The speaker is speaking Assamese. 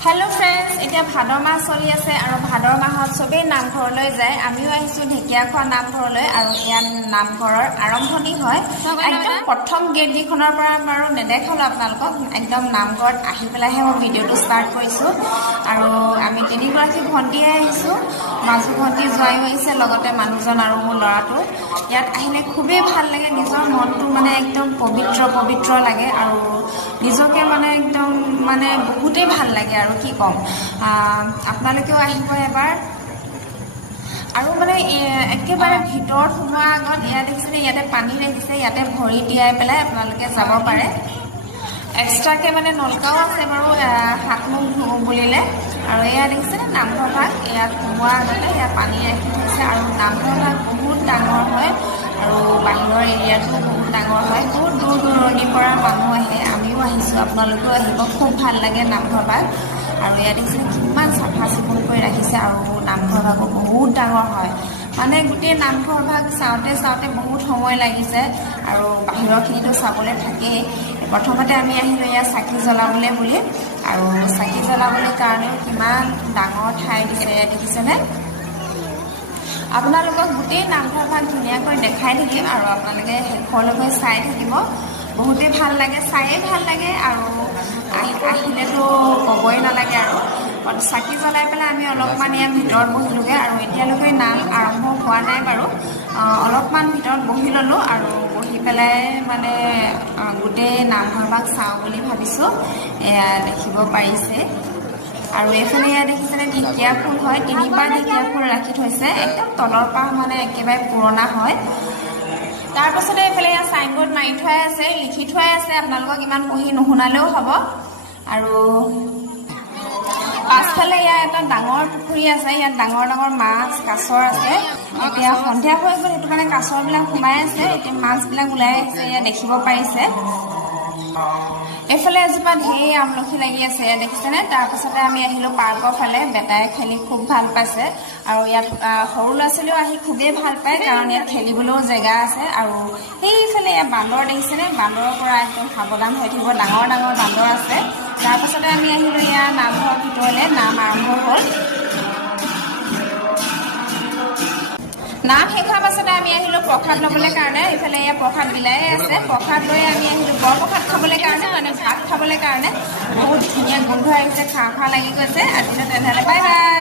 हेलो फ्रेंड्स এতিয়া ভাদৰ মাহ চলি আছে আৰু ভাদৰ মাহত সবেই নামঘৰলৈ যায় আমিও আহিছো ঢেকিয়াখোৱা নামঘৰলৈ আৰু ইয়াত নামঘৰৰ আৰম্ভণি হয় একদম প্ৰথম গেট দিখনৰ পৰা বাৰু নেদেখালো আপোনালোকক একদম নামঘৰত আহি পেলাইহে মই ভিডিঅ'টো ষ্টাৰ্ট কৰিছো আৰু আমি তিনিগৰাকী ভণ্টিয়ে আহিছো মাজু ভণ্টি জয় হৈছে লগতে মানুহজন আৰু মোৰ ল'ৰাটো ইয়াত আহিলে খুবেই ভাল লাগে নিজৰ মনটো মানে একদম পবিত্ৰ লাগে আৰু নিজকে মানে একদম মানে বহুতেই ভাল লাগে আৰু কি কম আপোনালোকেও আহিব এবাৰ আৰু মানে একেবাৰে ভিতৰত সোমোৱাৰ আগত এয়া দেখিছে ইয়াতে পানী ৰাখিছে ইয়াতে ভৰি তিয়াই পেলাই আপোনালোকে যাব পাৰে এক্সট্ৰাকে মানে নলকাও আছে বাৰু হাত মুখ ধুও বুলিলে আৰু এয়া দেখিছে নামঘৰ ভাগ ইয়াত সোমোৱাৰ আগতে ইয়াত পানী ৰাখি থৈছে আৰু নামঘৰ ভাগ বহুত ডাঙৰ হয় আৰু বাহিৰৰ এৰিয়াটো বহুত ডাঙৰ হয় বহুত দূৰ দূৰণিৰ পৰা মানুহ আহে আমিও আহিছোঁ আপোনালোকেও আহিব খুব ভাল লাগে নামঘৰ ভাগ আৰু ইয়াত দেখিছে কিমান চাফা চিকুণ কৰি ৰাখিছে আৰু নামঘৰ ভাগো বহুত ডাঙৰ হয় মানে গোটেই নামঘৰ ভাগ চাওঁতে বহুত সময় লাগিছে আৰু বাহিৰৰখিনিতো চাবলৈ থাকেই প্ৰথমতে আমি আহিলোঁ ইয়াত চাকি জ্বলাবলৈ বুলি আৰু চাকি জ্বলাবলৈ কাৰণেও কিমান ডাঙৰ ঠাই দিছে দেখিছেনে আপোনালোকক গোটেই নামঘৰ ভাগ ধুনীয়াকৈ দেখাই থাকিম আৰু আপোনালোকে শেষলৈকে চাই থাকিব বহুতেই ভাল লাগে চায়ে ভাল লাগে আৰু আহিলেতো ক'বই নালাগে আৰু চাকি জ্বলাই পেলাই আমি অলপমান ইয়াৰ ভিতৰত বহিলোগৈ আৰু এতিয়ালৈকে নাম আৰম্ভ হোৱা নাই বাৰু অলপমান ভিতৰত বহি ল'লোঁ আৰু বহি পেলাই মানে গোটেই নামঘৰ ভাগ চাওঁ বুলি ভাবিছোঁ এয়া দেখিব পাৰিছে আৰু এইফালে ইয়াত দেখিছেনে ঢেকীয়া ফুল হয় তিনিবাৰ ঢেকীয়া ফুল ৰাখি থৈছে একদম তলৰ পৰা মানে একেবাৰে পুৰণা হয় তাৰপাছতে এইফালে ইয়াত চাইনবোৰ্ড মাৰি থোৱাই আছে লিখি থোৱাই আছে আপোনালোকক ইমান পঢ়ি নুশুনালেও হ'ব আৰু পাছফালে ইয়াত এটা ডাঙৰ পুখুৰী আছে ইয়াত ডাঙৰ মাছ কাছৰ আছে এতিয়া সন্ধিয়া হৈ গ'ল সেইটো কাৰণে কাছৰবিলাক সোমাই আছে এতিয়া মাছবিলাক ওলাই আহিছে ইয়াত দেখিব পাৰিছে এইফালে এজোপা ঢেৰ আমলখি লাগি আছে ইয়াত দেখিছেনে তাৰপাছতে আমি আহিলোঁ পাৰ্কৰ ফালে বেটাই খেলি খুব ভাল পাইছে আৰু ইয়াত সৰু ল'ৰা ছোৱালীও আহি খুবেই ভাল পায় কাৰণ ইয়াত খেলিবলৈও জেগা আছে আৰু সেইফালে ইয়াত বান্দৰ দেখিছেনে বান্দৰৰ পৰা একদম সাৱধান হৈ থাকিব ডাঙৰ বান্দৰ আছে তাৰপাছতে আমি আহিলোঁ ইয়াৰ নামঘৰৰ ভিতৰলৈ নাম আৰম্ভ হ'ল নাম শেষ হোৱাৰ পাছতে আমি আহিলোঁ প্ৰসাদ ল'বলৈ কাৰণে এইফালে এয়া প্ৰসাদ বিলাই আছে প্ৰসাদ লৈ আমি আহিলোঁ বৰপ্ৰসাদ খাবলৈ কাৰণে মানে ভাত খাবলৈ কাৰণে বহুত ধুনীয়া গোন্ধ আহিছে খাওঁ লাগি গৈছে আজিলৈ তেনেহ'লে বাই বাই